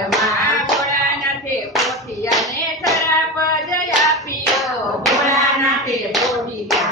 ઘરમાં ભોળાનાથે પોઠિયાને સરાપ જય આપ્યો. ભોળાનાથે પોઠિયા